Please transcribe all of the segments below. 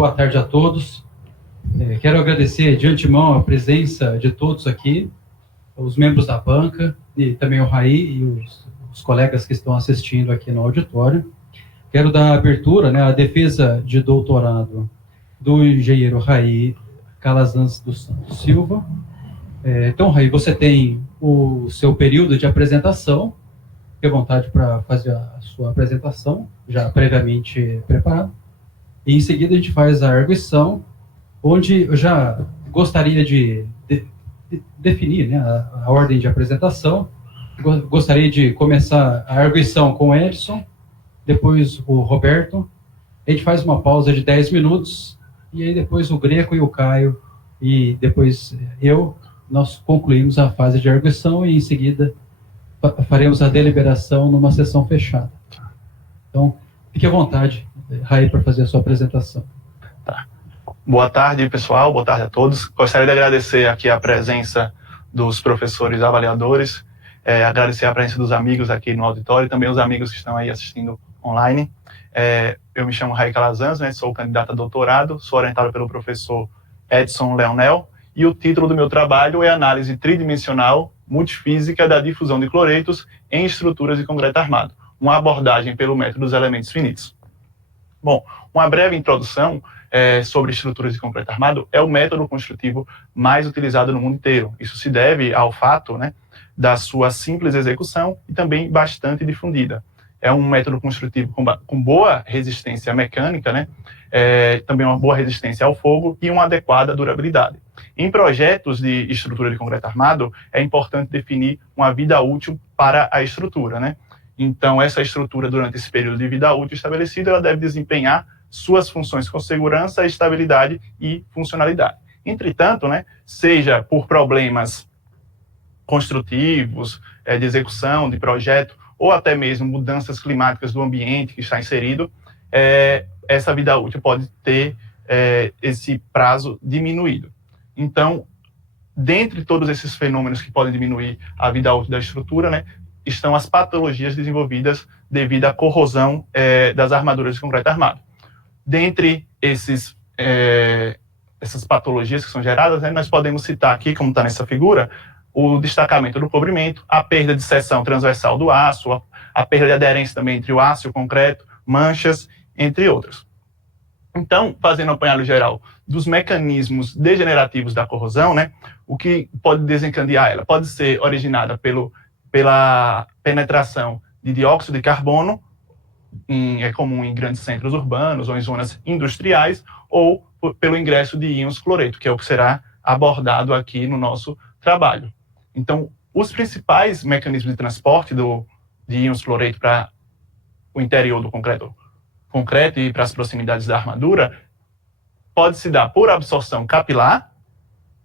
boa tarde a todos. Quero agradecer de antemão a presença de todos aqui, os membros da banca e também o Raí e os colegas que estão assistindo aqui no auditório. Quero dar abertura, à defesa de doutorado do engenheiro Raí Calazans dos Santos Silva. Então, Raí, você tem o seu período de apresentação. Fique à vontade para fazer a sua apresentação, já previamente preparado. E em seguida a gente faz a arguição, onde eu já gostaria de definir a ordem de apresentação. Gostaria de começar a arguição com o Edson, depois o Roberto. A gente faz uma pausa de 10 minutos, e aí depois o Greco e o Caio, e depois nós concluímos a fase de arguição, e em seguida faremos a deliberação numa sessão fechada. Então, fique à vontade, Raí, para fazer a sua apresentação. Tá. Boa tarde, pessoal. Boa tarde a todos. Gostaria de agradecer aqui a presença dos professores avaliadores, agradecer a presença dos amigos aqui no auditório e também os amigos que estão aí assistindo online. Eu me chamo Raí Calazans, sou candidato a doutorado, sou orientado pelo professor Edson Leonel, e o título do meu trabalho é Análise Tridimensional Multifísica da Difusão de Cloretos em Estruturas de Concreto Armado, uma abordagem pelo método dos elementos finitos. Bom, uma breve introdução sobre estruturas de concreto armado é o método construtivo mais utilizado no mundo inteiro. Isso se deve ao fato da sua simples execução e também bastante difundida. É um método construtivo com boa resistência mecânica, também uma boa resistência ao fogo e uma adequada durabilidade. Em projetos de estrutura de concreto armado, é importante definir uma vida útil para a estrutura, Então, essa estrutura, durante esse período de vida útil estabelecido, ela deve desempenhar suas funções com segurança, estabilidade e funcionalidade. Entretanto, seja por problemas construtivos, de execução, de projeto, ou até mesmo mudanças climáticas do ambiente que está inserido, essa vida útil pode ter esse prazo diminuído. Então, dentre todos esses fenômenos que podem diminuir a vida útil da estrutura, estão as patologias desenvolvidas devido à corrosão das armaduras de concreto armado. Dentre essas patologias que são geradas, nós podemos citar aqui, como está nessa figura, o destacamento do cobrimento, a perda de seção transversal do aço, a perda de aderência também entre o aço e o concreto, manchas, entre outros. Então, fazendo um apanhado geral dos mecanismos degenerativos da corrosão, o que pode desencadear ela? Pode ser originada pela penetração de dióxido de carbono, é comum em grandes centros urbanos ou em zonas industriais, ou pelo ingresso de íons cloreto, que é o que será abordado aqui no nosso trabalho. Então, os principais mecanismos de transporte de íons cloreto para o interior do concreto e para as proximidades da armadura pode se dar por absorção capilar,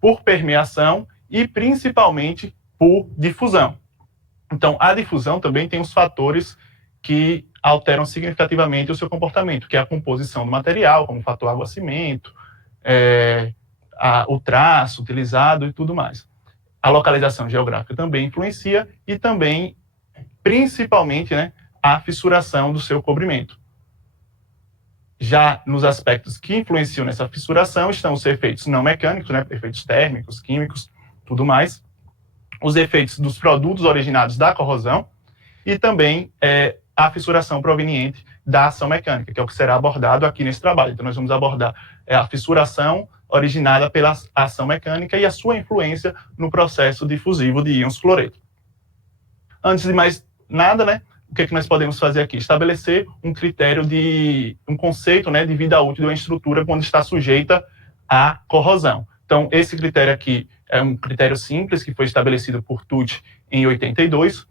por permeação e principalmente por difusão. Então, a difusão também tem os fatores que alteram significativamente o seu comportamento, que é a composição do material, como o fator água-cimento, o traço utilizado e tudo mais. A localização geográfica também influencia e também, principalmente, a fissuração do seu cobrimento. Já nos aspectos que influenciam nessa fissuração estão os efeitos não mecânicos, efeitos térmicos, químicos, tudo mais, os efeitos dos produtos originados da corrosão e também a fissuração proveniente da ação mecânica, que é o que será abordado aqui nesse trabalho. Então, nós vamos abordar a fissuração originada pela ação mecânica e a sua influência no processo difusivo de íons cloreto. Antes de mais nada, o que nós podemos fazer aqui? Estabelecer um critério um conceito de vida útil de uma estrutura quando está sujeita à corrosão. Então, esse critério aqui é um critério simples que foi estabelecido por Tucci em 82.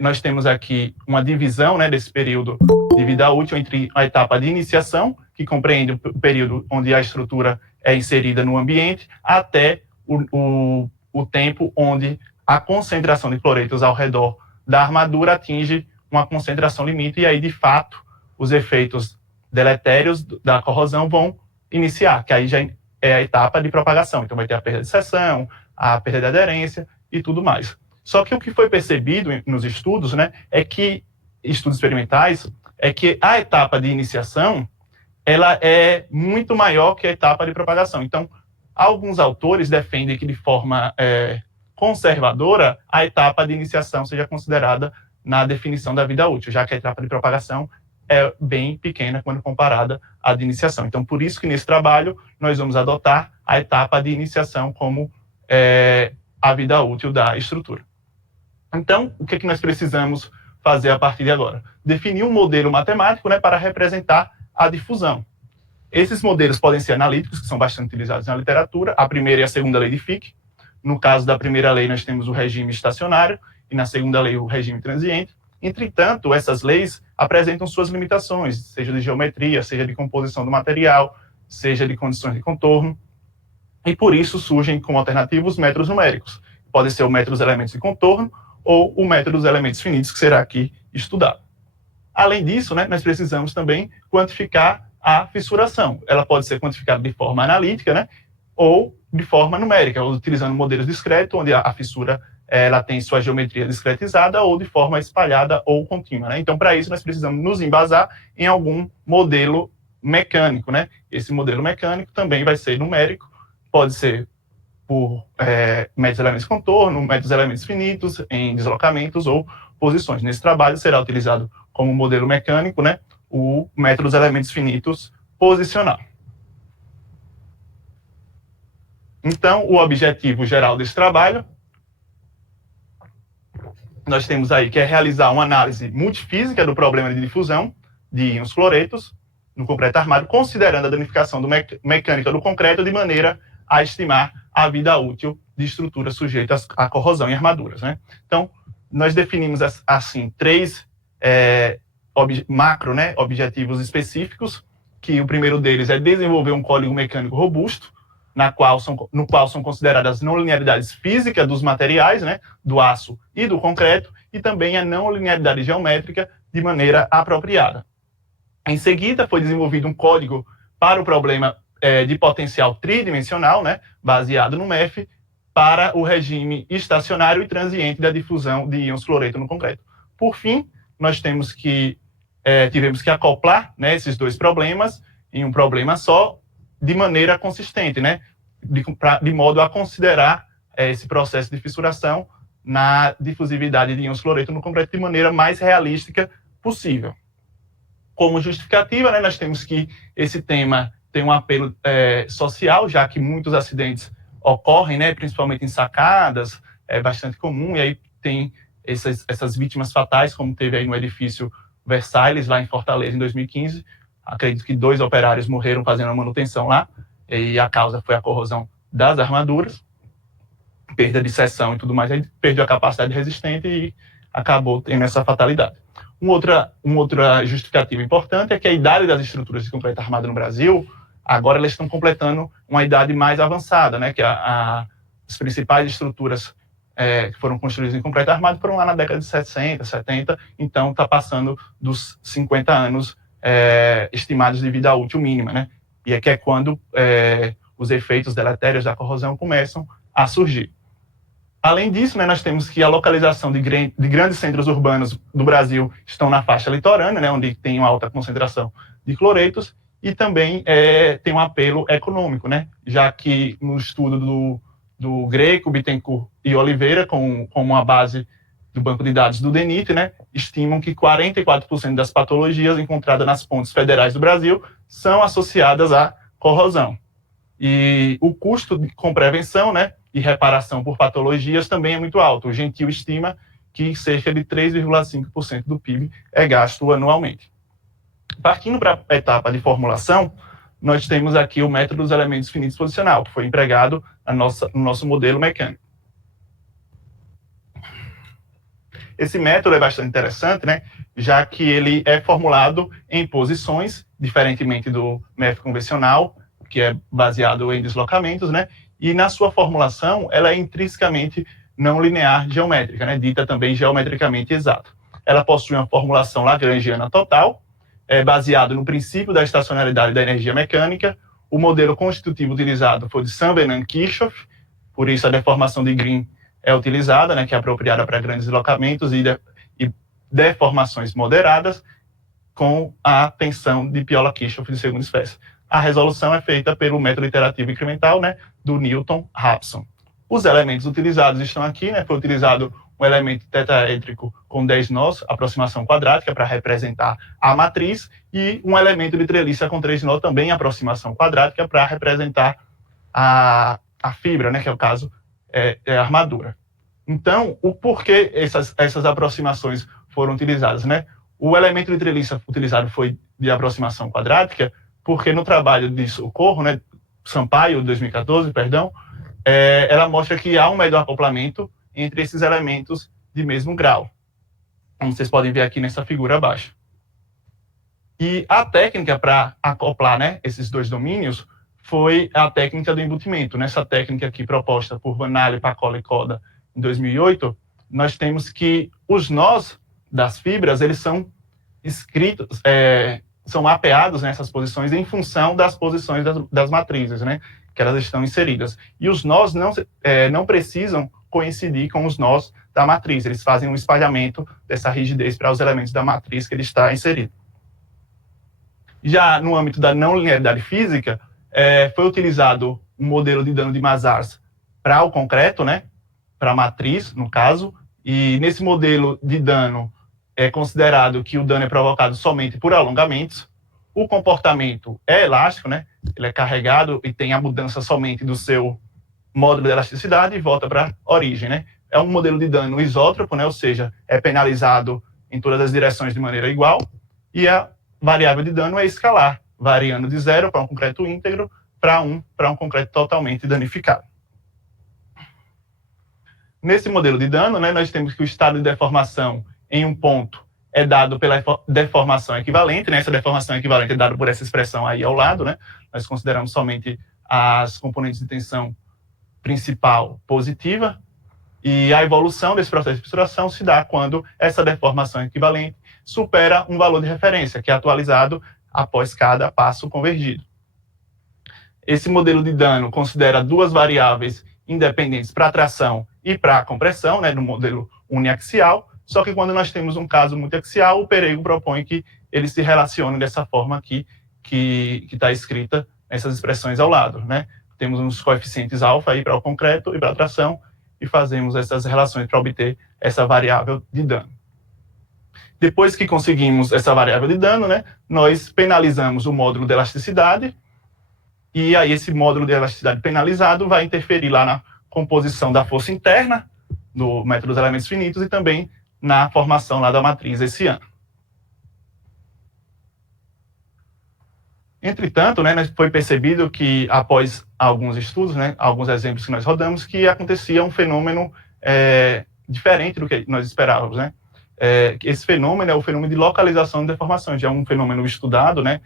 Nós temos aqui uma divisão desse período de vida útil entre a etapa de iniciação, que compreende o período onde a estrutura é inserida no ambiente, até o tempo onde a concentração de cloretos ao redor da armadura atinge uma concentração limite, e aí, de fato, os efeitos deletérios da corrosão vão iniciar, que aí já é a etapa de propagação. Então, vai ter a perda de seção, a perda de aderência e tudo mais. Só que o que foi percebido nos estudos, estudos experimentais, é que a etapa de iniciação, ela é muito maior que a etapa de propagação. Então, alguns autores defendem que, de forma conservadora, a etapa de iniciação seja considerada na definição da vida útil, já que a etapa de propagação é bem pequena quando comparada à de iniciação. Então, por isso que nesse trabalho nós vamos adotar a etapa de iniciação como a vida útil da estrutura. Então, o que é que nós precisamos fazer a partir de agora? Definir um modelo matemático, né, para representar a difusão. Esses modelos podem ser analíticos, que são bastante utilizados na literatura, a primeira e a segunda lei de Fick. No caso da primeira lei, nós temos o regime estacionário, e na segunda lei, o regime transiente. Entretanto, essas leis apresentam suas limitações, seja de geometria, seja de composição do material, seja de condições de contorno, e por isso surgem como alternativa os métodos numéricos. Pode ser o método dos elementos de contorno ou o método dos elementos finitos, que será aqui estudado. Além disso, né, nós precisamos também quantificar a fissuração. Ela pode ser quantificada de forma analítica, né, ou de forma numérica, utilizando modelos discretos, onde a fissura ela tem sua geometria discretizada ou de forma espalhada ou contínua, né? Então, para isso, nós precisamos nos embasar em algum modelo mecânico, né? Esse modelo mecânico também vai ser numérico, pode ser por métodos elementos de contorno, métodos elementos finitos, em deslocamentos ou posições. Nesse trabalho será utilizado como modelo mecânico, né, o método dos elementos finitos posicional. Então, o objetivo geral desse trabalho, nós temos aí que é realizar uma análise multifísica do problema de difusão de íons fluoretos no concreto armado, considerando a danificação mecânica do concreto de maneira a estimar a vida útil de estruturas sujeitas à corrosão em armaduras, né? Então, nós definimos assim 3 macro, né, objetivos específicos, que o primeiro deles é desenvolver um código mecânico robusto, no qual são consideradas as não linearidades físicas dos materiais, né, do aço e do concreto, e também a não linearidade geométrica de maneira apropriada. Em seguida, foi desenvolvido um código para o problema de potencial tridimensional, né, baseado no MEF, para o regime estacionário e transiente da difusão de íons fluoreto no concreto. Por fim, nós tivemos que acoplar, né, esses 2 problemas em um problema só, de maneira consistente, né, de modo a considerar esse processo de fissuração na difusividade de íons fluoreto no concreto de maneira mais realística possível. Como justificativa, né, nós temos que esse tema tem um apelo social, já que muitos acidentes ocorrem, né, principalmente em sacadas, é bastante comum, e aí tem essas vítimas fatais, como teve aí no edifício Versailles, lá em Fortaleza, em 2015. Acredito que 2 operários morreram fazendo a manutenção lá, e a causa foi a corrosão das armaduras, perda de seção e tudo mais, aí perdeu a capacidade resistente e acabou tendo essa fatalidade. Uma outra justificativa importante é que a idade das estruturas de concreto armado no Brasil, agora elas estão completando uma idade mais avançada, né, que as principais estruturas que foram construídas em concreto armado foram lá na década de 60, 70, então está passando dos 50 anos estimados de vida útil mínima, né? E é quando os efeitos deletérios da corrosão começam a surgir. Além disso, né, nós temos que a localização de grandes centros urbanos do Brasil estão na faixa litorânea, né, onde tem uma alta concentração de cloretos, e também tem um apelo econômico, né, já que no estudo do Greco, Bittencourt e Oliveira, com uma base do banco de dados do DENIT, né, estimam que 44% das patologias encontradas nas pontes federais do Brasil são associadas à corrosão. E o custo com prevenção, né, e reparação por patologias também é muito alto. O Gentil estima que cerca de 3,5% do PIB é gasto anualmente. Partindo para a etapa de formulação, nós temos aqui o método dos elementos finitos posicional, que foi empregado no nosso modelo mecânico. Esse método é bastante interessante, né, já que ele é formulado em posições, diferentemente do MEF convencional, que é baseado em deslocamentos, né, e na sua formulação, ela é intrinsecamente não linear geométrica, né, dita também geometricamente exata. Ela possui uma formulação lagrangiana total, baseado no princípio da estacionalidade da energia mecânica. O modelo constitutivo utilizado foi de Saint-Venant-Kirchhoff, por isso a deformação de Green é utilizada, né, que é apropriada para grandes deslocamentos e deformações moderadas, com a tensão de Piola-Kirchhoff de segunda espécie. A resolução é feita pelo método iterativo incremental, né, do Newton-Raphson. Os elementos utilizados estão aqui, né, foi utilizado um elemento tetraédrico com 10 nós, aproximação quadrática, para representar a matriz, e um elemento de treliça com 3 nós, também aproximação quadrática, para representar a fibra, né, que é o caso, é a armadura. Então, o porquê essas aproximações foram utilizadas, né? O elemento de treliça utilizado foi de aproximação quadrática, porque no trabalho de Socorro, né, Sampaio, 2014, perdão, ela mostra que há um melhor acoplamento entre esses elementos de mesmo grau, como vocês podem ver aqui nessa figura abaixo. E a técnica para acoplar, né, esses dois domínios foi a técnica do embutimento. Nessa técnica aqui proposta por Vanali, Pacola e Coda em 2008, nós temos que os nós das fibras, eles são escritos, são mapeados nessas posições em função das posições das matrizes, né, que elas estão inseridas. E os nós não precisam coincidir com os nós da matriz, eles fazem um espalhamento dessa rigidez para os elementos da matriz que ele está inserido. Já no âmbito da não linearidade física, foi utilizado um modelo de dano de Mazars para o concreto, né, para a matriz, no caso, e nesse modelo de dano é considerado que o dano é provocado somente por alongamentos, o comportamento é elástico, né, ele é carregado e tem a mudança somente do seu módulo de elasticidade e volta para a origem, né? É um modelo de dano isótropo, né? Ou seja, é penalizado em todas as direções de maneira igual, e a variável de dano é escalar, variando de 0 para um concreto íntegro para um concreto totalmente danificado. Nesse modelo de dano, né, nós temos que o estado de deformação em um ponto é dado pela deformação equivalente, né? Essa deformação equivalente é dada por essa expressão aí ao lado, né? Nós consideramos somente as componentes de tensão principal positiva, e a evolução desse processo de fissuração se dá quando essa deformação equivalente supera um valor de referência, que é atualizado após cada passo convergido. Esse modelo de dano considera duas variáveis independentes para a tração e para a compressão, né, no modelo uniaxial, só que quando nós temos um caso multiaxial, o Perego propõe que eles se relacionem dessa forma aqui, que está escrita nessas expressões ao lado, né? Temos uns coeficientes alfa aí para o concreto e para a tração, e fazemos essas relações para obter essa variável de dano. Depois que conseguimos essa variável de dano, né, nós penalizamos o módulo de elasticidade, e aí esse módulo de elasticidade penalizado vai interferir lá na composição da força interna, no método dos elementos finitos, e também na formação lá da matriz esse ano. Entretanto, né, foi percebido que, após alguns estudos, né, alguns exemplos que nós rodamos, que acontecia um fenômeno diferente do que nós esperávamos, né? Esse fenômeno é o fenômeno de localização de deformações, é um fenômeno estudado, né,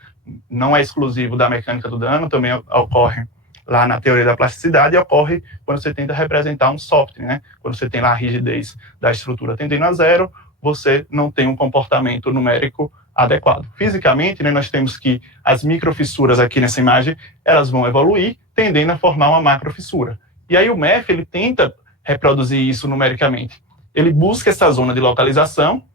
não é exclusivo da mecânica do dano, também ocorre lá na teoria da plasticidade, e ocorre quando você tenta representar um software, né? Quando você tem lá a rigidez da estrutura tendendo a zero, você não tem um comportamento numérico adequado. Fisicamente, né, nós temos que as microfissuras aqui nessa imagem, elas vão evoluir, tendendo a formar uma macrofissura. E aí o MEF, ele tenta reproduzir isso numericamente. Ele busca essa zona de localização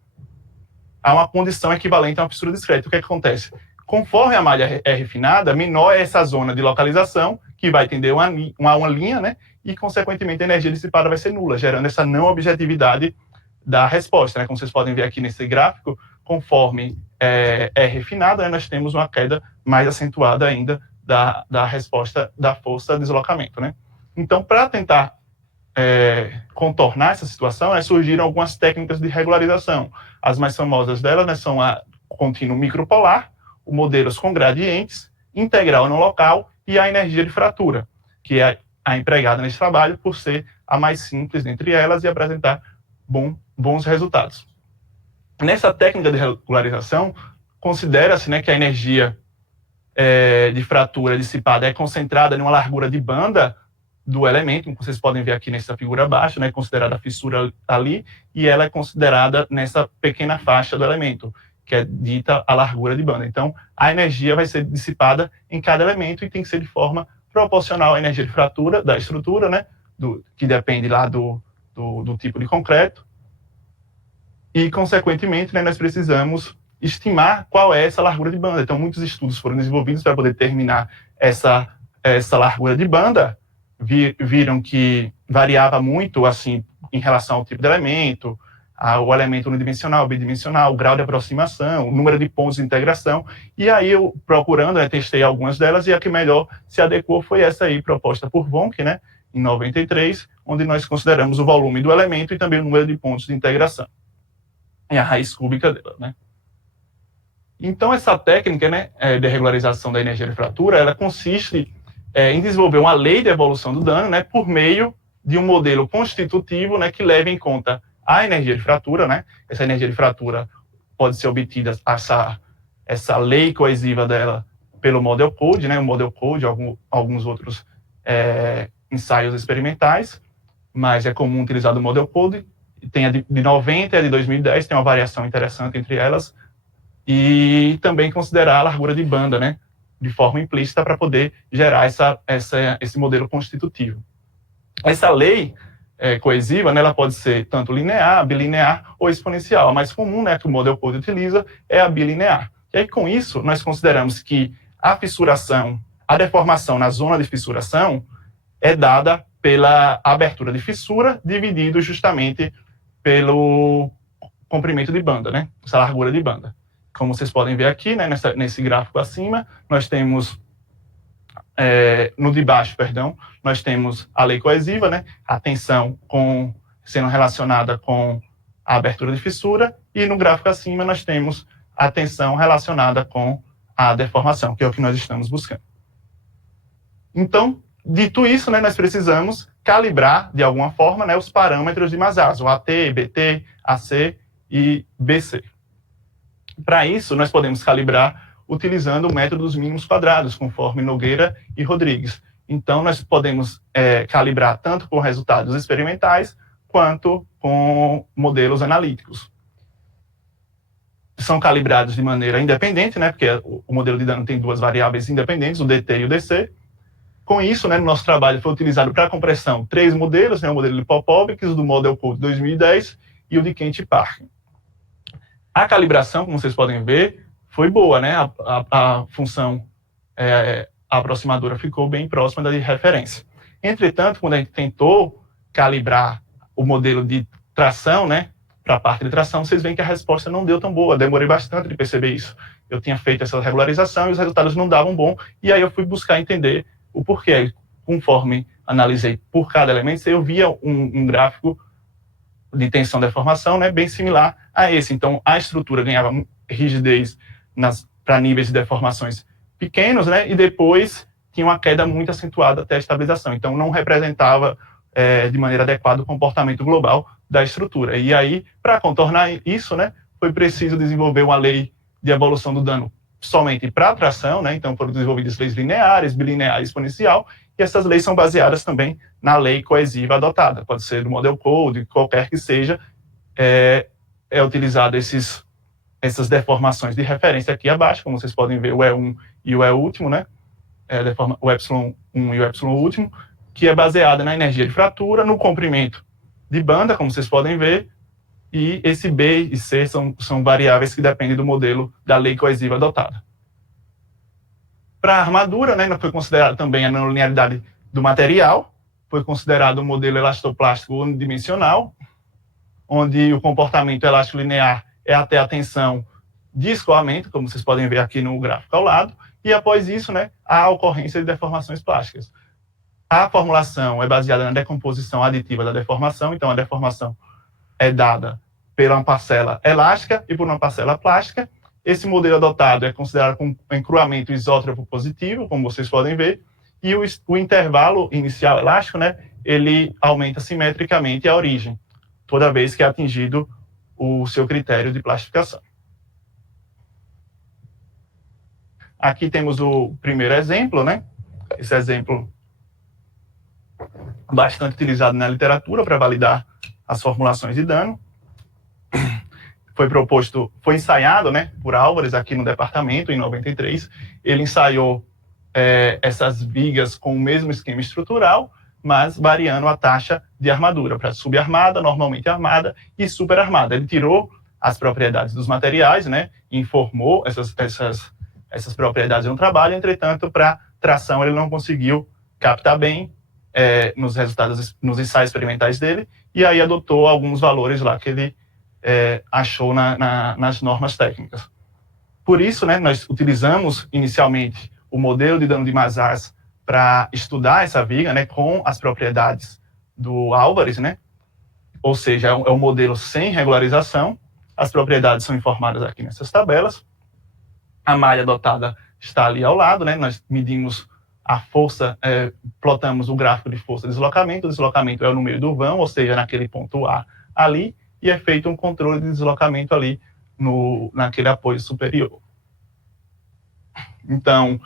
a uma condição equivalente a uma fissura discreta. O que acontece? Conforme a malha é refinada, menor é essa zona de localização, que vai tender uma linha, né, e, consequentemente, a energia dissipada vai ser nula, gerando essa não objetividade da resposta, né? Como vocês podem ver aqui nesse gráfico, conforme é refinada, né, nós temos uma queda mais acentuada ainda da resposta da força de deslocamento, né? Então, para tentar contornar essa situação, né, surgiram algumas técnicas de regularização. As mais famosas delas, né, são a contínuo micropolar, o modelos com gradientes, integral no local e a energia de fratura, que é a empregada nesse trabalho por ser a mais simples dentre elas e apresentar bons resultados. Nessa técnica de regularização, considera-se, né, que a energia de fratura dissipada é concentrada em uma largura de banda do elemento, como vocês podem ver aqui nessa figura abaixo, né, considerada a fissura ali, e ela é considerada nessa pequena faixa do elemento, que é dita a largura de banda. Então, a energia vai ser dissipada em cada elemento e tem que ser de forma proporcional à energia de fratura da estrutura, né, que depende lá do tipo de concreto. E, consequentemente, né, nós precisamos estimar qual é essa largura de banda. Então, muitos estudos foram desenvolvidos para poder determinar essa largura de banda. Viram que variava muito, assim, em relação ao tipo de elemento, ao elemento unidimensional, bidimensional, o grau de aproximação, o número de pontos de integração. E aí, eu procurando, testei algumas delas, e a que melhor se adequou foi essa aí, proposta por Vonk, né, em 93, onde nós consideramos o volume do elemento e também o número de pontos de integração. É a raiz cúbica dela, né? Então, essa técnica, né, de regularização da energia de fratura, ela consiste em desenvolver uma lei de evolução do dano, né, por meio de um modelo constitutivo, né, que leve em conta a energia de fratura, né? Essa energia de fratura pode ser obtida, essa lei coesiva dela, pelo Model Code, né? O Model Code, alguns outros ensaios experimentais, mas é comum utilizar o Model Code. Tem a de 90 e a de 2010, tem uma variação interessante entre elas, e também considerar a largura de banda, né, de forma implícita, para poder gerar esse modelo constitutivo. Essa lei coesiva, né, ela pode ser tanto linear, bilinear ou exponencial. A mais comum, né, que o Model Code utiliza é a bilinear. E aí, com isso, nós consideramos que a fissuração, a deformação na zona de fissuração é dada pela abertura de fissura dividido justamente pelo comprimento de banda, né, essa largura de banda. Como vocês podem ver aqui, né, nesse gráfico acima, nós temos, no de baixo, perdão, nós temos a lei coesiva, né, a tensão sendo relacionada com a abertura de fissura, e no gráfico acima nós temos a tensão relacionada com a deformação, que é o que nós estamos buscando. Então, dito isso, né, nós precisamos calibrar, de alguma forma, né, os parâmetros de Mazars, o AT, BT, AC e BC. Para isso, nós podemos calibrar utilizando o método dos mínimos quadrados, conforme Nogueira e Rodrigues. Então, nós podemos calibrar tanto com resultados experimentais, quanto com modelos analíticos. São calibrados de maneira independente, né, porque o modelo de dano tem duas variáveis independentes, o DT e o DC. Com isso, né, no nosso trabalho foi utilizado para a compressão 3 modelos, né, o modelo de Popovics, o do Model Code 2010 e o de Kent Park. A calibração, como vocês podem ver, foi boa, né? A função aproximadora ficou bem próxima da de referência. Entretanto, quando a gente tentou calibrar o modelo de tração, né, para a parte de tração, vocês veem que a resposta não deu tão boa. Demorei bastante de perceber isso. Eu tinha feito essa regularização e os resultados não davam bom, e aí eu fui buscar entender o porquê. Conforme analisei por cada elemento, eu via um gráfico de tensão de deformação, né, bem similar a esse. Então, a estrutura ganhava rigidez para níveis de deformações pequenos, né, e depois tinha uma queda muito acentuada até a estabilização. Então, não representava de maneira adequada o comportamento global da estrutura. E aí, para contornar isso, né, foi preciso desenvolver uma lei de evolução do dano somente para a tração, né, então foram desenvolvidas leis lineares, bilinear e exponencial, e essas leis são baseadas também na lei coesiva adotada. Pode ser do Model Code, qualquer que seja, é utilizado essas deformações de referência aqui abaixo, como vocês podem ver, o E1 e o E último, né? O Y1 e o Y último, que é baseada na energia de fratura, no comprimento de banda, como vocês podem ver, e esse B e C são variáveis que dependem do modelo da lei coesiva adotada. Para a armadura, né, foi considerada também a não linearidade do material, foi considerado um modelo elastoplástico unidimensional, onde o comportamento elástico linear é até a tensão de escoamento, como vocês podem ver aqui no gráfico ao lado, e após isso, né, a ocorrência de deformações plásticas. A formulação é baseada na decomposição aditiva da deformação, então a deformação é dada por uma parcela elástica e por uma parcela plástica. Esse modelo adotado é considerado com encruamento isótropo positivo, como vocês podem ver, e o intervalo inicial elástico, né, ele aumenta simetricamente a origem, toda vez que é atingido o seu critério de plastificação. Aqui temos o primeiro exemplo, né? Esse exemplo bastante utilizado na literatura para validar as formulações de dano. Foi ensaiado, né, por Álvares aqui no departamento, em 93. Ele ensaiou essas vigas com o mesmo esquema estrutural, mas variando a taxa de armadura para subarmada, normalmente armada e superarmada. Ele tirou as propriedades dos materiais, né? Informou essas propriedades no trabalho, entretanto, para tração ele não conseguiu captar bem nos resultados, nos ensaios experimentais dele, e aí adotou alguns valores lá que ele achou nas normas técnicas. Por isso, né, nós utilizamos inicialmente o modelo de dano de Mazars para estudar essa viga, né, com as propriedades do Álvares, né? Ou seja, é um modelo sem regularização. As propriedades são informadas aqui nessas tabelas. A malha adotada está ali ao lado, né? Nós medimos a força, plotamos o gráfico de força de deslocamento. O deslocamento é no meio do vão, ou seja, naquele ponto A ali, e é feito um controle de deslocamento ali naquele apoio superior. Então,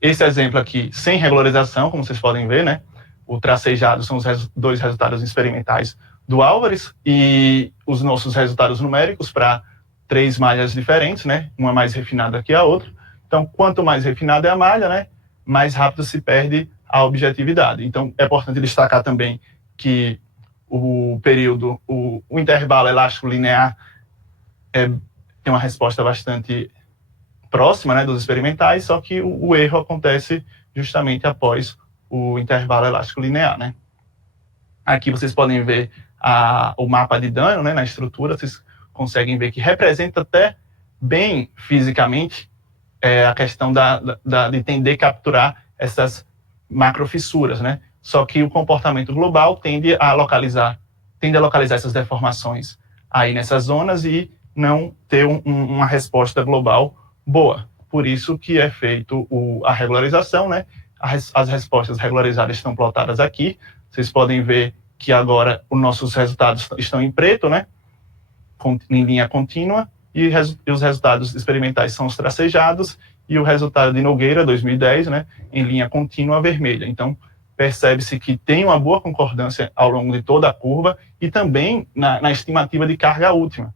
esse exemplo aqui, sem regularização, como vocês podem ver, né? O tracejado são os dois resultados experimentais do Álvares e os nossos resultados numéricos para 3 malhas diferentes, né? Uma mais refinada que a outra. Então, quanto mais refinada é a malha, né? Mais rápido se perde a objetividade. Então, é importante destacar também que o período, o intervalo elástico linear tem uma resposta bastante próxima, né, dos experimentais, só que o erro acontece justamente após o intervalo elástico linear, né? Aqui vocês podem ver o mapa de dano, né, na estrutura, vocês conseguem ver que representa até bem fisicamente a questão de tender a capturar essas macrofissuras, né? Só que o comportamento global tende a localizar essas deformações aí nessas zonas e não ter uma resposta global boa. Por isso que é feito a regularização, né? As respostas regularizadas estão plotadas aqui. Vocês podem ver que agora os nossos resultados estão em preto, né? Em linha contínua, e os resultados experimentais são os tracejados, e o resultado de Nogueira, 2010, né? Em linha contínua vermelha. Então, percebe-se que tem uma boa concordância ao longo de toda a curva e também na estimativa de carga última.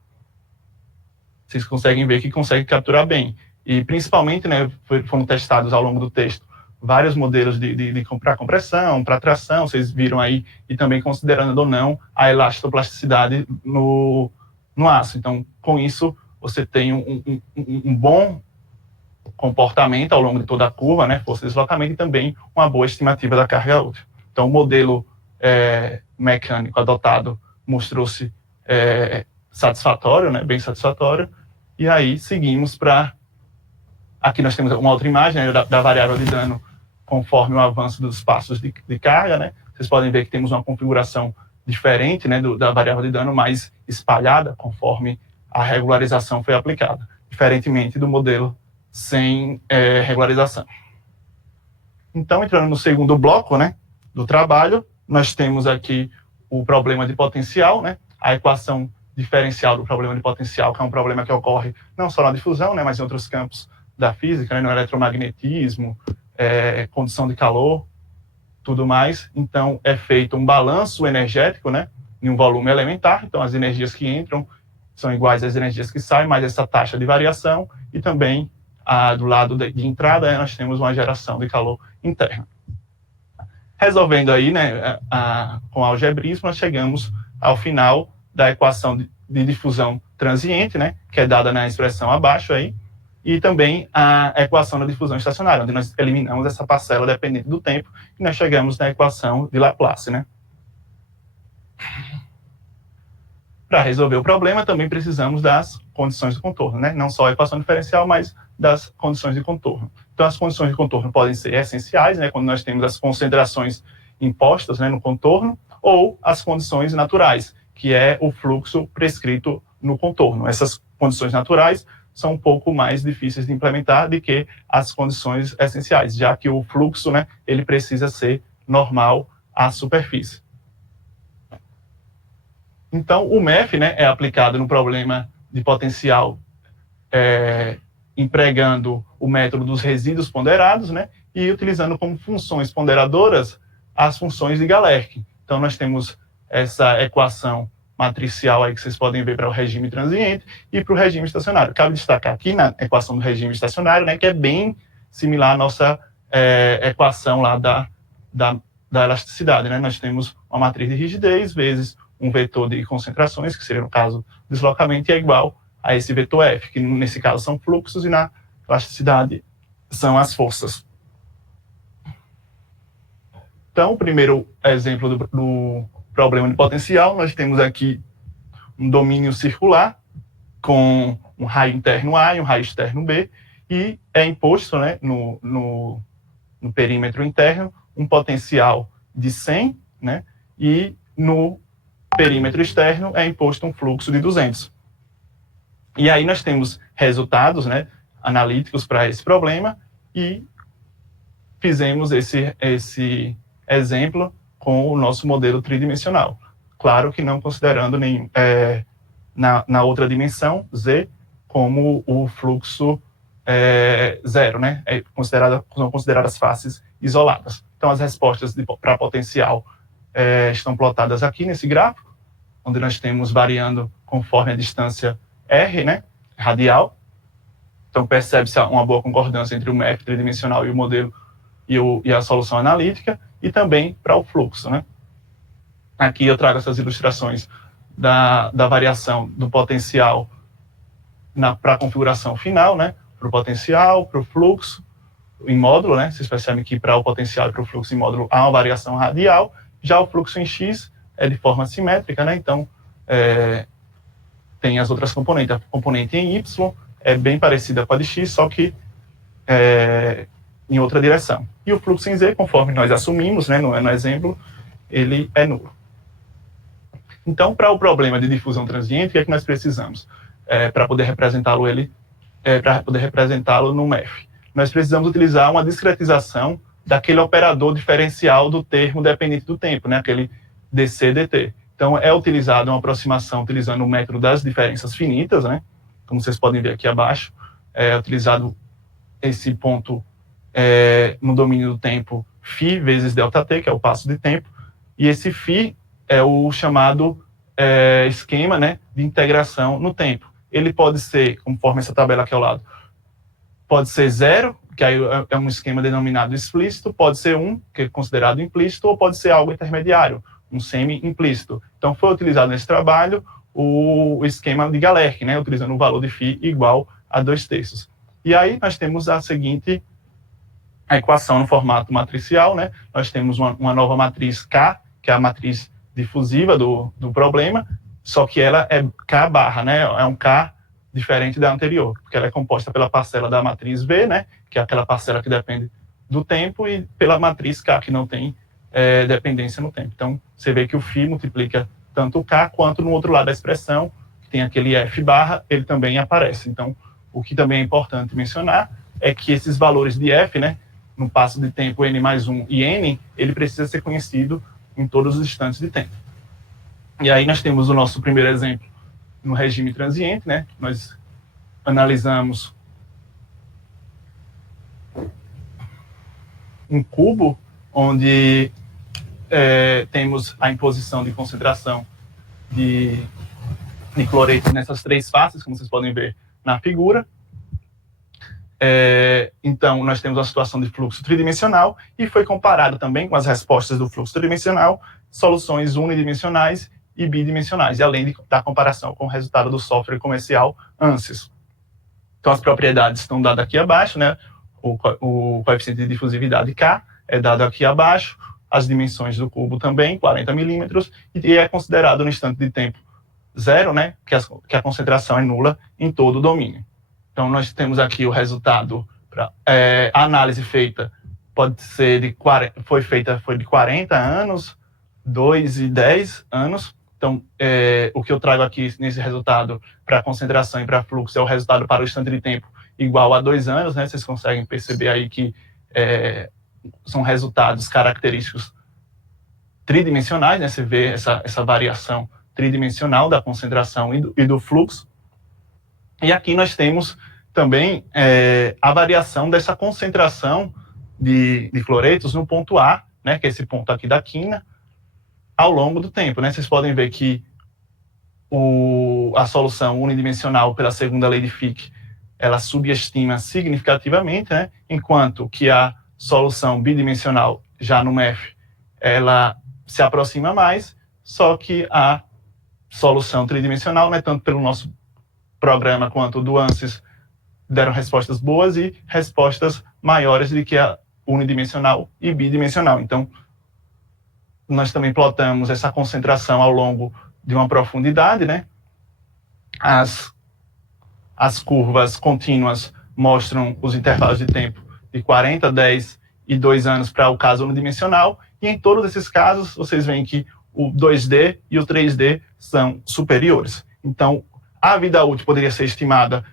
Vocês conseguem ver que consegue capturar bem. E, principalmente, né, foram testados ao longo do texto vários modelos para compressão, para tração, vocês viram aí, e também considerando ou não a elastoplasticidade no aço. Então, com isso, você tem um bom comportamento ao longo de toda a curva, né, força de deslocamento, e também uma boa estimativa da carga útil. Então, o modelo mecânico adotado mostrou-se satisfatório, né, bem satisfatório, e aí seguimos para... Aqui nós temos uma outra imagem, né, da variável de dano conforme o avanço dos passos de carga, né? Vocês podem ver que temos uma configuração diferente, né, da variável de dano, mais espalhada conforme a regularização foi aplicada, diferentemente do modelo sem regularização. Então, entrando no segundo bloco, né, do trabalho, nós temos aqui o problema de potencial, né, a equação diferencial do problema de potencial, que é um problema que ocorre não só na difusão, né, mas em outros campos da física, né, no eletromagnetismo, condição de calor, tudo mais. Então, é feito um balanço energético, né, em um volume elementar. Então, as energias que entram são iguais às energias que saem, mais essa taxa de variação, e também do lado de entrada, nós temos uma geração de calor interna. Resolvendo aí, né, com algebrismo, nós chegamos ao final da equação de difusão transiente, né, que é dada na expressão abaixo aí, e também a equação da difusão estacionária, onde nós eliminamos essa parcela dependente do tempo, e nós chegamos na equação de Laplace, né. Para resolver o problema, também precisamos das condições de contorno, né, não só a equação diferencial, mas das condições de contorno. Então, as condições de contorno podem ser essenciais, né, quando nós temos as concentrações impostas, né, no contorno, ou as condições naturais, que é o fluxo prescrito no contorno. Essas condições naturais são um pouco mais difíceis de implementar do que as condições essenciais, já que o fluxo, né, ele precisa ser normal à superfície. Então, o MEF, né, é aplicado no problema de potencial empregando o método dos resíduos ponderados, né, e utilizando como funções ponderadoras as funções de Galerkin. Então, nós temos essa equação matricial aí que vocês podem ver para o regime transiente e para o regime estacionário. Cabe destacar aqui na equação do regime estacionário, né, que é bem similar à nossa equação lá da elasticidade, né? Nós temos uma matriz de rigidez vezes um vetor de concentrações, que seria, no caso, deslocamento, e é igual a esse vetor F, que nesse caso são fluxos, e na elasticidade são as forças. Então, o primeiro exemplo do problema de potencial, nós temos aqui um domínio circular com um raio interno A e um raio externo B, e é imposto, né, no perímetro interno um potencial de 100, né, e no perímetro externo é imposto um fluxo de 200. E aí nós temos resultados, né, analíticos para esse problema, e fizemos esse exemplo com o nosso modelo tridimensional. Claro que não considerando na outra dimensão, Z, como o fluxo zero, né? São consideradas faces isoladas. Então, as respostas para potencial estão plotadas aqui nesse gráfico, onde nós temos variando conforme a distância R, né, radial. Então, percebe-se uma boa concordância entre o MEF tridimensional e o modelo e a solução analítica, e também para o fluxo, né? Aqui eu trago essas ilustrações da variação do potencial para a configuração final, né? Para o potencial, para o fluxo em módulo, né? Vocês percebem que para o potencial e para o fluxo em módulo há uma variação radial, já o fluxo em X é de forma simétrica, né? Então, tem as outras componentes. A componente em Y é bem parecida com a de X, só que em outra direção. E o fluxo em Z, conforme nós assumimos, né, no exemplo, ele é nulo. Então, para o problema de difusão transiente, o que é que nós precisamos para poder representá-lo no MEF? Nós precisamos utilizar uma discretização daquele operador diferencial do termo dependente do tempo, né, aquele dc/dt. Então, é utilizada uma aproximação utilizando o método das diferenças finitas, né, como vocês podem ver aqui abaixo. É utilizado esse ponto no domínio do tempo φ vezes ΔT, que é o passo de tempo, e esse φ é o chamado esquema, né, de integração no tempo. Ele pode ser, conforme essa tabela aqui ao lado, pode ser 0, que aí é um esquema denominado explícito, pode ser 1, que é considerado implícito, ou pode ser algo intermediário, um semi-implícito. Então, foi utilizado nesse trabalho o esquema de Galerch, né, utilizando o valor de φ igual a 2/3. E aí nós temos a seguinte equação no formato matricial, né? Nós temos uma nova matriz K, que é a matriz difusiva do problema, só que ela é K barra, né? É um K diferente da anterior, porque ela é composta pela parcela da matriz V, né? Que é aquela parcela que depende do tempo, e pela matriz K, que não tem dependência no tempo. Então, você vê que o φ multiplica tanto o K, quanto no outro lado da expressão, que tem aquele F barra, ele também aparece. Então, o que também é importante mencionar é que esses valores de F, né, no passo de tempo n mais 1 e n, ele precisa ser conhecido em todos os instantes de tempo. E aí nós temos o nosso primeiro exemplo no regime transiente, né? Nós analisamos um cubo onde temos a imposição de concentração de cloreto nessas três faces, como vocês podem ver na figura. Então, nós temos a situação de fluxo tridimensional, e foi comparado também com as respostas do fluxo tridimensional, soluções unidimensionais e bidimensionais, e além da comparação com o resultado do software comercial ANSYS. Então, as propriedades estão dadas aqui abaixo, né? O coeficiente de difusividade K é dado aqui abaixo, as dimensões do cubo também, 40 milímetros, e é considerado no instante de tempo 0, né? Que a concentração é nula em todo o domínio. Então, nós temos aqui o resultado. A análise feita foi de 40 anos, 2 e 10 anos. Então, o que eu trago aqui nesse resultado para concentração e para fluxo é o resultado para o instante de tempo igual a 2 anos, né? Vocês conseguem perceber aí que são resultados característicos tridimensionais, né? Você vê essa variação tridimensional da concentração e do fluxo. E aqui nós temos também a variação dessa concentração de cloretos no ponto A, né, que é esse ponto aqui da quina, ao longo do tempo, né? Vocês podem ver que a solução unidimensional pela segunda lei de Fick, ela subestima significativamente, né? Enquanto que a solução bidimensional, já no MEF, ela se aproxima mais, só que a solução tridimensional, né, tanto pelo nosso programa quanto do ANSYS deram respostas boas e respostas maiores do que a unidimensional e bidimensional. Então, nós também plotamos essa concentração ao longo de uma profundidade, né? As curvas contínuas mostram os intervalos de tempo de 40, 10 e 2 anos para o caso unidimensional, e em todos esses casos, vocês veem que o 2D e o 3D são superiores. Então, a vida útil poderia ser estimada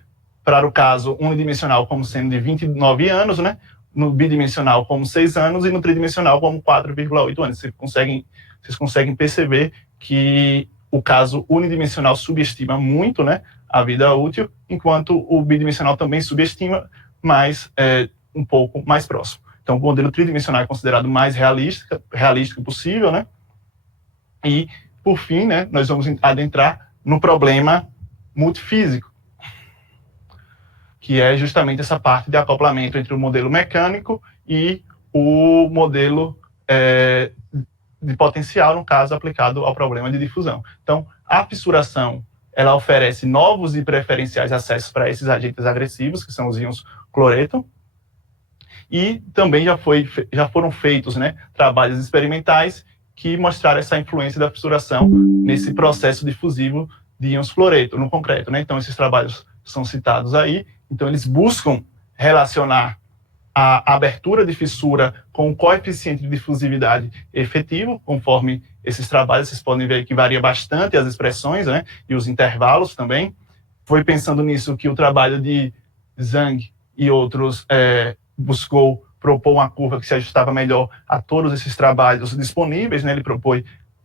para o caso unidimensional como sendo de 29 anos, né? No bidimensional como 6 anos e no tridimensional como 4,8 anos. Vocês conseguem perceber que o caso unidimensional subestima muito, né, a vida útil, enquanto o bidimensional também subestima, mas um pouco mais próximo. Então, o modelo tridimensional é considerado mais realístico possível, né? E, por fim, né, nós vamos adentrar no problema multifísico, que é justamente essa parte de acoplamento entre o modelo mecânico e o modelo de potencial, no caso, aplicado ao problema de difusão. Então, a fissuração, ela oferece novos e preferenciais acessos para esses agentes agressivos, que são os íons cloreto, e também já foram feitos, né, trabalhos experimentais que mostraram essa influência da fissuração nesse processo difusivo de íons fluoreto, no concreto, né? Então, esses trabalhos são citados aí. Então, eles buscam relacionar a abertura de fissura com o coeficiente de difusividade efetivo, conforme esses trabalhos, vocês podem ver que varia bastante as expressões, né? E os intervalos também. Foi pensando nisso que o trabalho de Zhang e outros buscou propor uma curva que se ajustava melhor a todos esses trabalhos disponíveis, né? Ele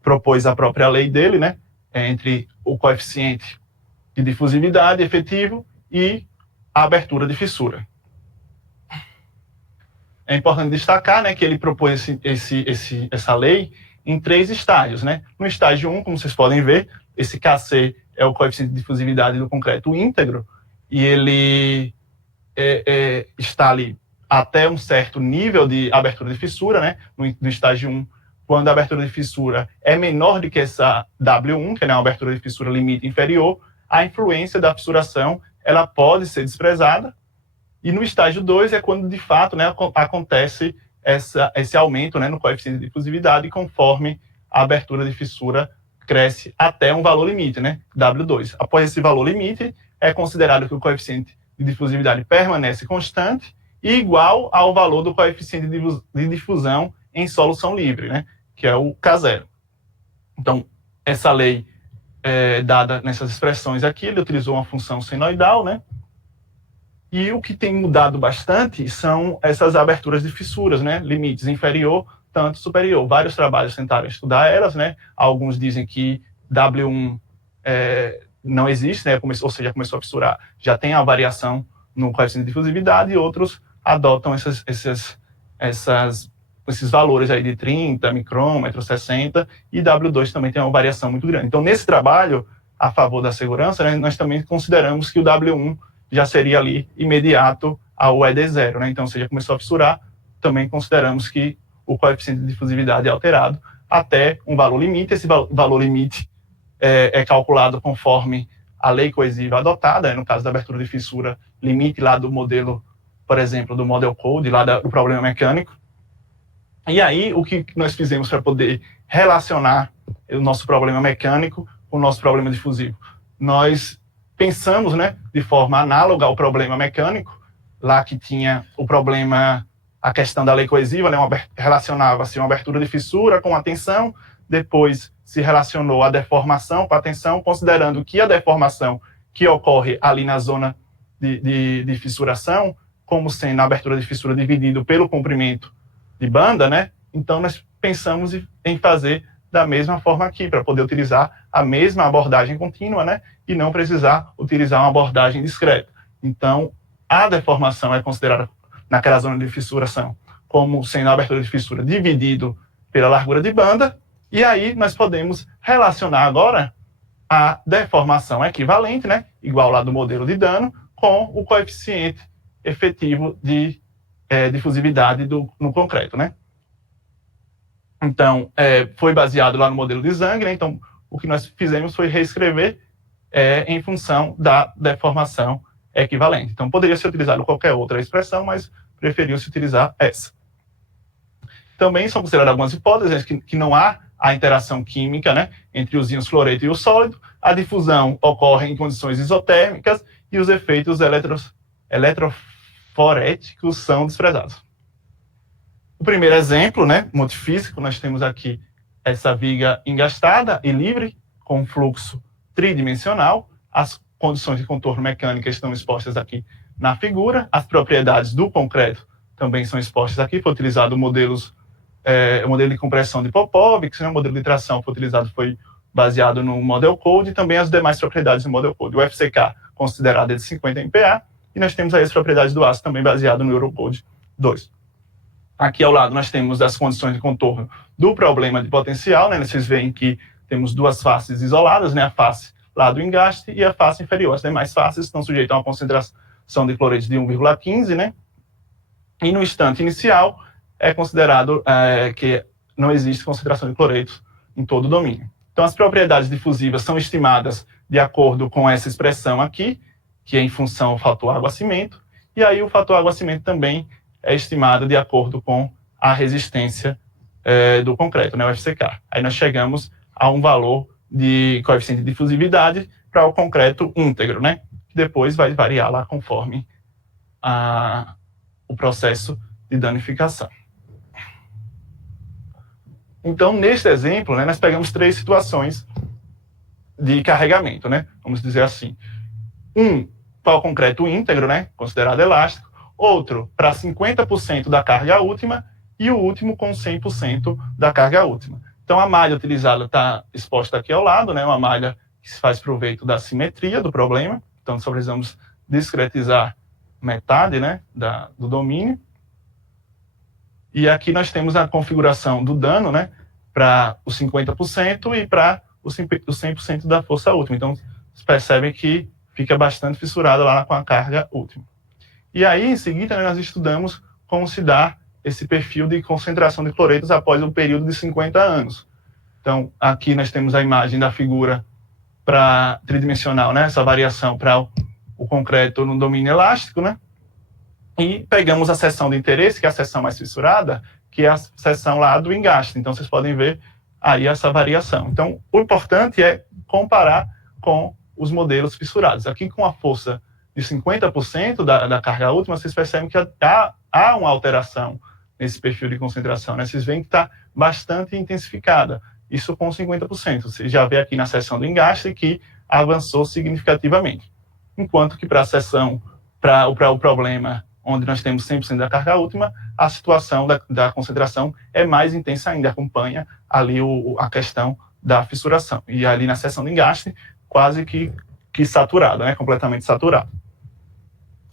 propôs a própria lei dele, né? Entre o coeficiente de difusividade efetivo e a abertura de fissura. É importante destacar, né, que ele propôs essa lei em 3 estágios, né? No estágio 1, como vocês podem ver, esse Kc é o coeficiente de difusividade do concreto íntegro, e ele está ali até um certo nível de abertura de fissura, né? No estágio 1, quando a abertura de fissura é menor do que essa W1, que é uma abertura de fissura limite inferior, a influência da fissuração ela pode ser desprezada. E no estágio 2 é quando, de fato, né, acontece esse aumento, né, no coeficiente de difusividade, conforme a abertura de fissura cresce até um valor limite, né, W2. Após esse valor limite, é considerado que o coeficiente de difusividade permanece constante e igual ao valor do coeficiente de difusão em solução livre, né, que é o K0. Então, essa lei dada nessas expressões aqui, ele utilizou uma função senoidal, né? E o que tem mudado bastante são essas aberturas de fissuras, né? Limites inferior, tanto superior. Vários trabalhos tentaram estudar elas, né? Alguns dizem que W1 não existe, né? Ou seja, começou a fissurar, já tem a variação no coeficiente de difusividade, e outros adotam esses valores aí de 30 micrômetros, 60, e W2 também tem uma variação muito grande. Então, nesse trabalho, a favor da segurança, né, nós também consideramos que o W1 já seria ali imediato ao ED0, né? Então, se já começou a fissurar, também consideramos que o coeficiente de difusividade é alterado até um valor limite. Esse valor limite é calculado conforme a lei coesiva adotada, no caso da abertura de fissura, limite lá do modelo, por exemplo, do Model Code, lá do problema mecânico. E aí, o que nós fizemos para poder relacionar o nosso problema mecânico com o nosso problema difusivo? Nós pensamos, né, de forma análoga ao problema mecânico, lá que tinha o problema, a questão da lei coesiva, né, relacionava-se uma abertura de fissura com a tensão, depois se relacionou a deformação com a tensão, considerando que a deformação que ocorre ali na zona de fissuração, como sendo a abertura de fissura dividido pelo comprimento de banda, né? Então, nós pensamos em fazer da mesma forma aqui, para poder utilizar a mesma abordagem contínua, né? E não precisar utilizar uma abordagem discreta. Então, a deformação é considerada, naquela zona de fissuração, como sendo a abertura de fissura dividido pela largura de banda, e aí nós podemos relacionar agora a deformação equivalente, né? Igual lá do modelo de dano, com o coeficiente efetivo de difusividade no concreto, né? Então, foi baseado lá no modelo de Zhang, né? Então, o que nós fizemos foi reescrever em função da deformação equivalente. Então, poderia ser utilizado qualquer outra expressão, mas preferiu-se utilizar essa. Também são consideradas algumas hipóteses que não há a interação química, né, entre os íons fluoreto e o sólido, a difusão ocorre em condições isotérmicas e os efeitos eletroforéticos são desprezados. O primeiro exemplo, né, multifísico, nós temos aqui essa viga engastada e livre, com fluxo tridimensional. As condições de contorno mecânica estão expostas aqui na figura. As propriedades do concreto também são expostas aqui. Foi utilizado o modelo de compressão de Popovics, né? O modelo de tração foi utilizado, foi baseado no Model Code, e também as demais propriedades do Model Code. O FCK, considerado de 50 MPa, e nós temos aí as propriedades do aço, também baseado no Eurocode 2. Aqui ao lado nós temos as condições de contorno do problema de potencial, né? Vocês veem que temos duas faces isoladas, né? A face lá do engaste e a face inferior. As demais faces estão sujeitas a uma concentração de cloretos de 1,15, né? E no instante inicial é considerado que não existe concentração de cloretos em todo o domínio. Então, as propriedades difusivas são estimadas de acordo com essa expressão aqui, que é em função do fator água-cimento, e aí o fator água-cimento também é estimado de acordo com a resistência do concreto, né, o FCK. Aí nós chegamos a um valor de coeficiente de difusividade para o concreto íntegro, né, que depois vai variar lá conforme o processo de danificação. Então, neste exemplo, né, nós pegamos 3 situações de carregamento, né? Vamos dizer assim. Um para o concreto íntegro, né, considerado elástico. Outro para 50% da carga última. E o último com 100% da carga última. Então, a malha utilizada está exposta aqui ao lado, né? Uma malha que se faz proveito da simetria do problema. Então, só precisamos discretizar metade, né, do domínio. E aqui nós temos a configuração do dano, né, para os 50% e para os 100% da força última. Então, vocês percebem que fica bastante fissurado lá com a carga última. E aí, em seguida, nós estudamos como se dá esse perfil de concentração de cloretos após um período de 50 anos. Então, aqui nós temos a imagem da figura para tridimensional, né, essa variação para o concreto no domínio elástico, né? E pegamos a seção de interesse, que é a seção mais fissurada, que é a seção lá do engaste. Então, vocês podem ver aí essa variação. Então, o importante é comparar com os modelos fissurados. Aqui, com a força de 50% da carga última, vocês percebem que há uma alteração nesse perfil de concentração, né? Vocês veem que está bastante intensificada. Isso com 50%. Você já vê aqui na seção do engaste que avançou significativamente. Enquanto que para a seção, para o problema onde nós temos 100% da carga última, a situação da concentração é mais intensa ainda, acompanha ali a questão da fissuração. E ali na seção de engaste, quase que saturado, né? Completamente saturado.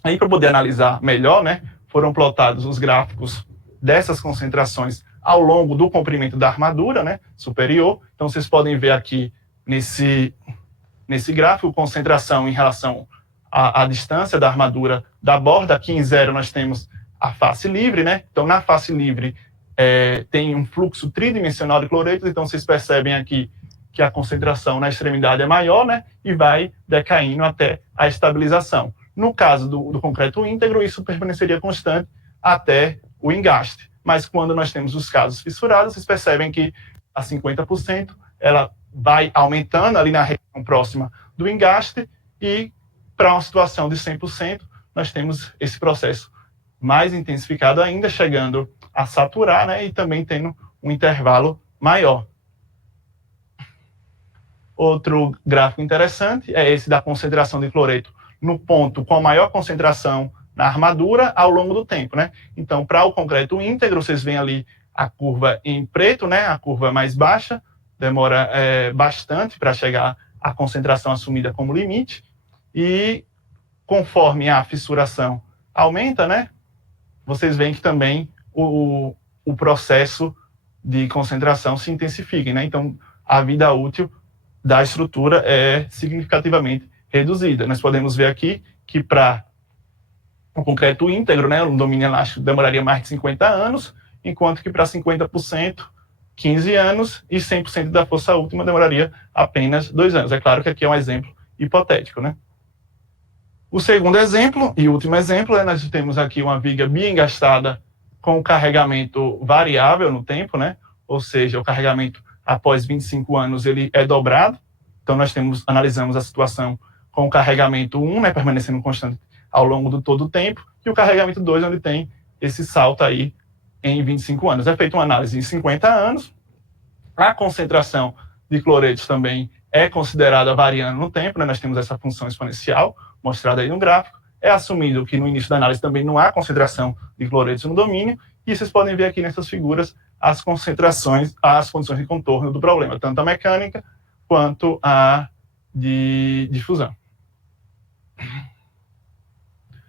Aí, para poder analisar melhor, né, foram plotados os gráficos dessas concentrações ao longo do comprimento da armadura, né, superior. Então, vocês podem ver aqui nesse gráfico, concentração em relação à distância da armadura da borda. Aqui em 0 nós temos a face livre, né? Então, na face livre tem um fluxo tridimensional de cloretos. Então, vocês percebem aqui que a concentração na extremidade é maior, né? E vai decaindo até a estabilização. No caso do concreto íntegro, isso permaneceria constante até o engaste. Mas quando nós temos os casos fissurados, vocês percebem que a 50% ela vai aumentando ali na região próxima do engaste, e para uma situação de 100%, nós temos esse processo mais intensificado ainda, chegando a saturar, né, e também tendo um intervalo maior. Outro gráfico interessante é esse da concentração de cloreto no ponto com a maior concentração na armadura ao longo do tempo, né? Então, para o concreto íntegro, vocês veem ali a curva em preto, né, a curva mais baixa, demora bastante para chegar à concentração assumida como limite. E conforme a fissuração aumenta, né, vocês veem que também o processo de concentração se intensifica, né? Então, a vida útil da estrutura é significativamente reduzida. Nós podemos ver aqui que para o concreto íntegro, né, o domínio elástico demoraria mais de 50 anos, enquanto que para 50% 15 anos e 100% da força última demoraria apenas 2 anos. É claro que aqui é um exemplo hipotético, né? O segundo exemplo e último exemplo, nós temos aqui uma viga bioengastada com carregamento variável no tempo, né? Ou seja, o carregamento após 25 anos ele é dobrado. Então nós analisamos a situação com o carregamento 1, né, permanecendo constante ao longo de todo o tempo, e o carregamento 2, onde tem esse salto aí em 25 anos. É feita uma análise em 50 anos. A concentração de cloretos também é considerada variando no tempo, né? Nós temos essa função exponencial mostrada aí no gráfico. É assumido que no início da análise também não há concentração de cloretos no domínio, e vocês podem ver aqui nessas figuras as concentrações, as condições de contorno do problema, tanto a mecânica quanto a de difusão.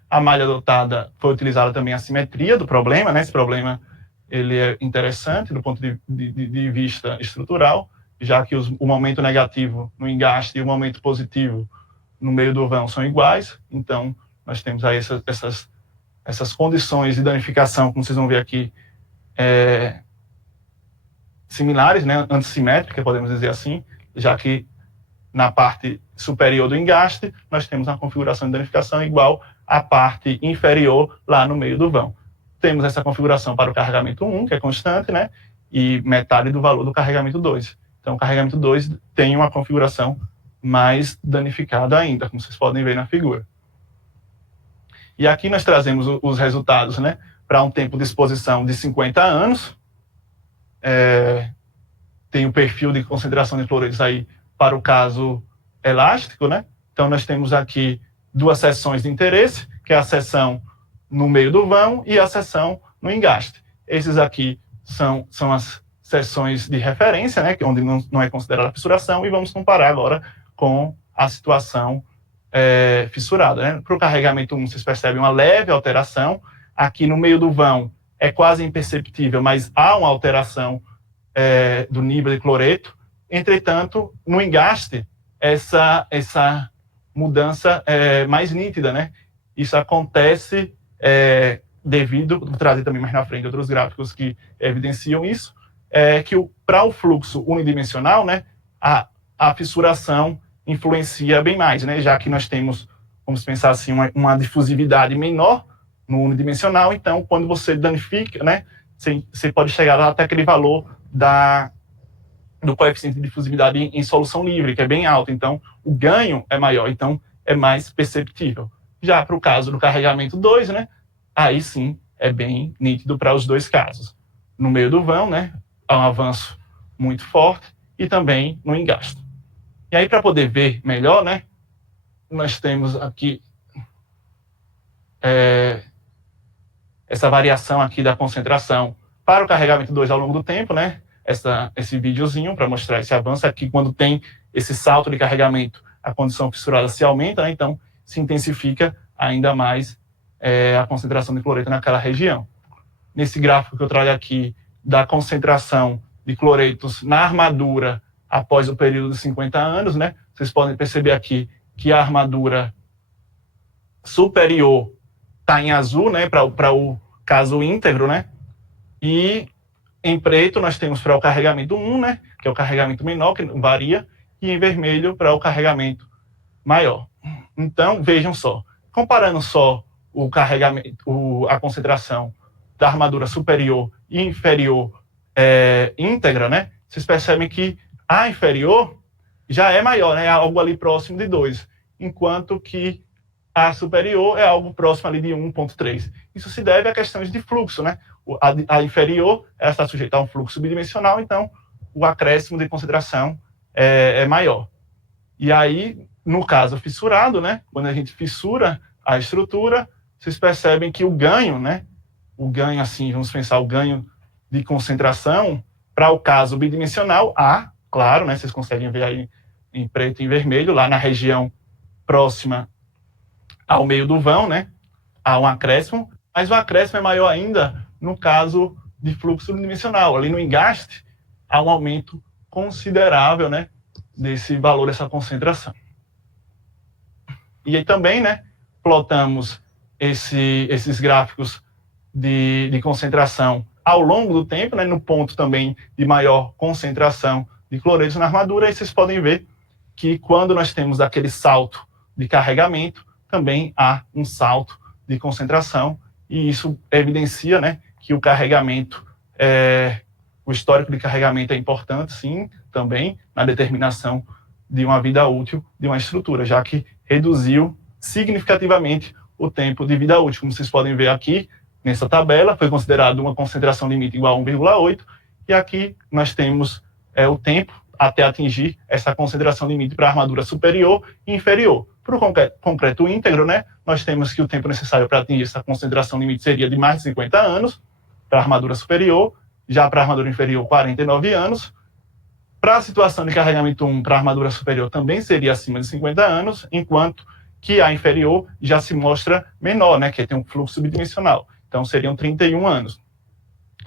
A malha adotada foi utilizada também a simetria do problema, né? Esse problema ele é interessante do ponto de vista estrutural, já que o momento negativo no engaste e o momento positivo no meio do vão são iguais. Então, nós temos aí essas condições de danificação, como vocês vão ver aqui, similares, né? Antissimétricas, podemos dizer assim, já que na parte superior do engaste, nós temos uma configuração de danificação igual à parte inferior lá no meio do vão. Temos essa configuração para o carregamento 1, que é constante, né? E metade do valor do carregamento 2. Então, o carregamento 2 tem uma configuração mais danificada ainda, como vocês podem ver na figura. E aqui nós trazemos os resultados, né? Para um tempo de exposição de 50 anos. Tem o perfil de concentração de cloretos aí para o caso elástico, né? Então, nós temos aqui 2 seções de interesse, que é a seção no meio do vão e a seção no engaste. Esses aqui são as seções de referência, né? Onde não é considerada fissuração, e vamos comparar agora com a situação fissurada, né? Para o carregamento 1, vocês percebem uma leve alteração. Aqui no meio do vão é quase imperceptível, mas há uma alteração do nível de cloreto. Entretanto, no engaste, essa mudança é mais nítida, né? Isso acontece devido, vou trazer também mais na frente outros gráficos que evidenciam isso, que para o fluxo unidimensional, né, a fissuração influencia bem mais, né? Já que nós temos, vamos pensar assim, uma difusividade menor no unidimensional. Então, quando você danifica, né, você pode chegar até aquele valor do coeficiente de difusividade em solução livre, que é bem alto. Então, o ganho é maior, então é mais perceptível. Já para o caso do carregamento 2, né, aí sim é bem nítido para os 2 casos. No meio do vão, né, há um avanço muito forte, e também no engaste. E aí, para poder ver melhor, né, nós temos aqui essa variação aqui da concentração para o carregamento 2 ao longo do tempo, né? Esse videozinho para mostrar esse avanço aqui. Quando tem esse salto de carregamento, a condição fissurada se aumenta, né? Então se intensifica ainda mais a concentração de cloreto naquela região. Nesse gráfico que eu trago aqui da concentração de cloretos na armadura após o período de 50 anos, né? Vocês podem perceber aqui que a armadura superior está em azul, né? Para o caso íntegro, né? E em preto nós temos para o carregamento 1, né, que é o carregamento menor, que varia, e em vermelho para o carregamento maior. Então, vejam só, comparando só o carregamento, a concentração da armadura superior e inferior íntegra, né, vocês percebem que a inferior já é maior, né, é algo ali próximo de 2, enquanto que a superior é algo próximo ali de 1,3. Isso se deve a questões de fluxo, né? A inferior ela está sujeita a um fluxo bidimensional, então o acréscimo de concentração é maior. E aí, no caso fissurado, né, quando a gente fissura a estrutura, vocês percebem que o ganho, né, o ganho assim, vamos pensar o ganho de concentração para o caso bidimensional, claro, né, vocês conseguem ver aí em preto e em vermelho, lá na região próxima ao meio do vão, né, há um acréscimo, mas o acréscimo é maior ainda no caso de fluxo unidimensional. Ali no engaste, há um aumento considerável, né, desse valor, dessa concentração. E aí também, né, plotamos esses gráficos de concentração ao longo do tempo, né, no ponto também de maior concentração de cloretos na armadura, aí vocês podem ver que quando nós temos aquele salto de carregamento, também há um salto de concentração, e isso evidencia, né, que o carregamento, o histórico de carregamento é importante, sim, também na determinação de uma vida útil de uma estrutura, já que reduziu significativamente o tempo de vida útil. Como vocês podem ver aqui, nessa tabela, foi considerado uma concentração limite igual a 1,8, e aqui nós temos o tempo até atingir essa concentração limite para a armadura superior e inferior. Para o concreto íntegro, né, nós temos que o tempo necessário para atingir essa concentração limite seria de mais de 50 anos, para a armadura superior, já para a armadura inferior, 49 anos. Para a situação de carregamento 1, para a armadura superior, também seria acima de 50 anos, enquanto que a inferior já se mostra menor, né, que tem um fluxo bidimensional. Então, seriam 31 anos.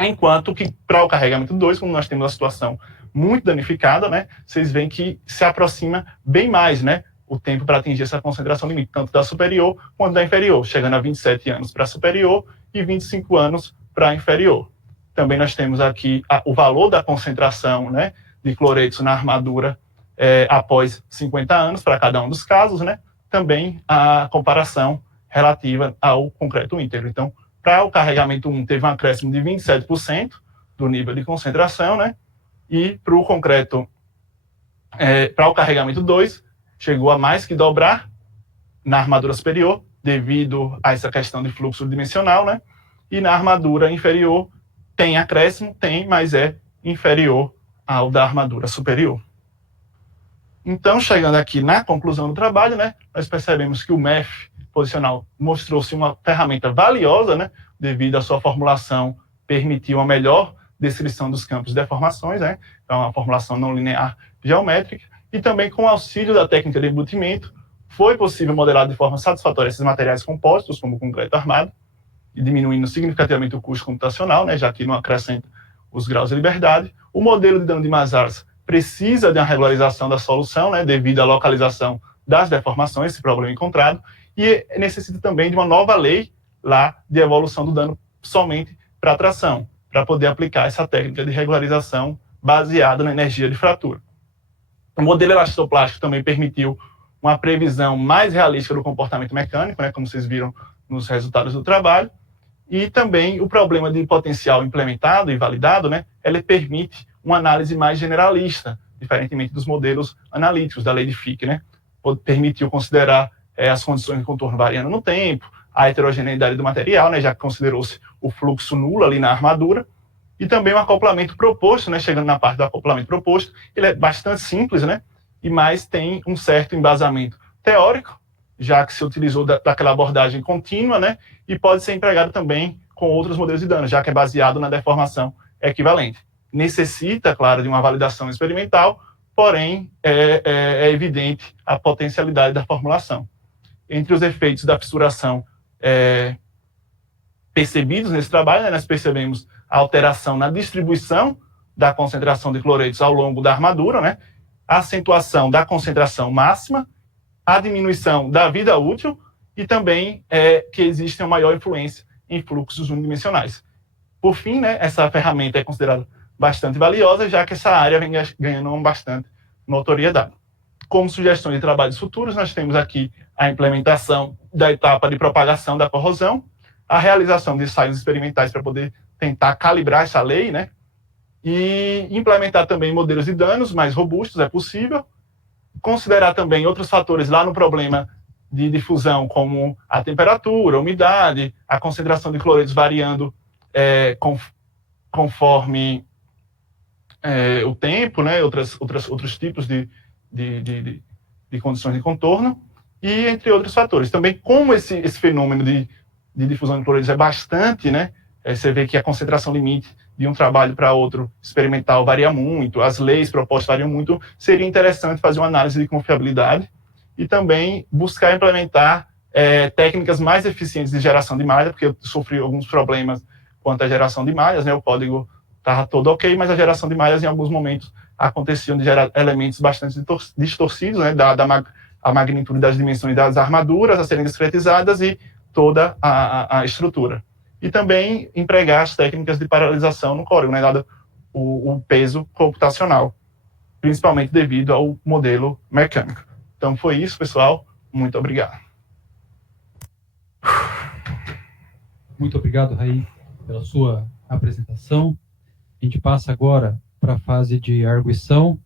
Enquanto que, para o carregamento 2, como nós temos a situação muito danificada, né, vocês veem que se aproxima bem mais, né, o tempo para atingir essa concentração limite, tanto da superior quanto da inferior, chegando a 27 anos para a superior e 25 anos para a inferior. Também nós temos aqui o valor da concentração, né, de cloretos na armadura após 50 anos, para cada um dos casos, né, também a comparação relativa ao concreto íntegro. Então, para o carregamento 1, teve um acréscimo de 27% do nível de concentração, né? E para o concreto, para o carregamento 2, chegou a mais que dobrar na armadura superior, devido a essa questão de fluxo dimensional, né? E na armadura inferior, tem acréscimo, tem, mas é inferior ao da armadura superior. Então, chegando aqui na conclusão do trabalho, né, nós percebemos que o MEF posicional mostrou-se uma ferramenta valiosa, né, devido à sua formulação, permitiu uma melhor descrição dos campos de deformações, né, então uma formulação não linear geométrica, e também com o auxílio da técnica de embutimento, foi possível modelar de forma satisfatória esses materiais compostos, como o concreto armado, e diminuindo significativamente o custo computacional, né, já que não acrescenta os graus de liberdade. O modelo de dano de Mazars precisa de uma regularização da solução, né, devido à localização das deformações, esse problema encontrado, e necessita também de uma nova lei lá de evolução do dano somente para a tração, para poder aplicar essa técnica de regularização baseada na energia de fratura. O modelo elastoplástico também permitiu uma previsão mais realística do comportamento mecânico, né, como vocês viram nos resultados do trabalho, e também o problema de potencial implementado e validado, né, ele permite uma análise mais generalista, diferentemente dos modelos analíticos da lei de Fick, né, permitiu considerar as condições de contorno variando no tempo, a heterogeneidade do material, né, já que considerou-se o fluxo nulo ali na armadura, e também o acoplamento proposto, né, chegando na parte do acoplamento proposto, ele é bastante simples, né, mas tem um certo embasamento teórico, já que se utilizou daquela abordagem contínua, né, e pode ser empregado também com outros modelos de dano, já que é baseado na deformação equivalente. Necessita, claro, de uma validação experimental, porém é evidente a potencialidade da formulação. Entre os efeitos da fissuração percebidos nesse trabalho, né, nós percebemos a alteração na distribuição da concentração de cloretos ao longo da armadura, né, a acentuação da concentração máxima, a diminuição da vida útil e também que existe uma maior influência em fluxos unidimensionais. Por fim, né, essa ferramenta é considerada bastante valiosa, já que essa área vem ganhando bastante notoriedade. Como sugestões de trabalhos futuros, nós temos aqui a implementação da etapa de propagação da corrosão, a realização de ensaios experimentais para poder tentar calibrar essa lei, né, e implementar também modelos de danos mais robustos, é possível, considerar também outros fatores lá no problema de difusão, como a temperatura, a umidade, a concentração de cloretos variando conforme o tempo, né, outros tipos de condições de contorno, e entre outros fatores. Também, como esse fenômeno de difusão de cloretos é bastante, né, você vê que a concentração limite de um trabalho para outro experimental varia muito, as leis propostas variam muito, seria interessante fazer uma análise de confiabilidade e também buscar implementar técnicas mais eficientes de geração de malha, porque eu sofri alguns problemas quanto à geração de malhas, né, o código estava todo ok, mas a geração de malhas em alguns momentos aconteciam de gerar elementos bastante distorcidos, né, a magnitude das dimensões das armaduras a serem discretizadas e toda a estrutura. E também empregar as técnicas de paralisação no código, né, dado o peso computacional, principalmente devido ao modelo mecânico. Então foi isso, pessoal. Muito obrigado. Muito obrigado, Raí, pela sua apresentação. A gente passa agora para a fase de arguição.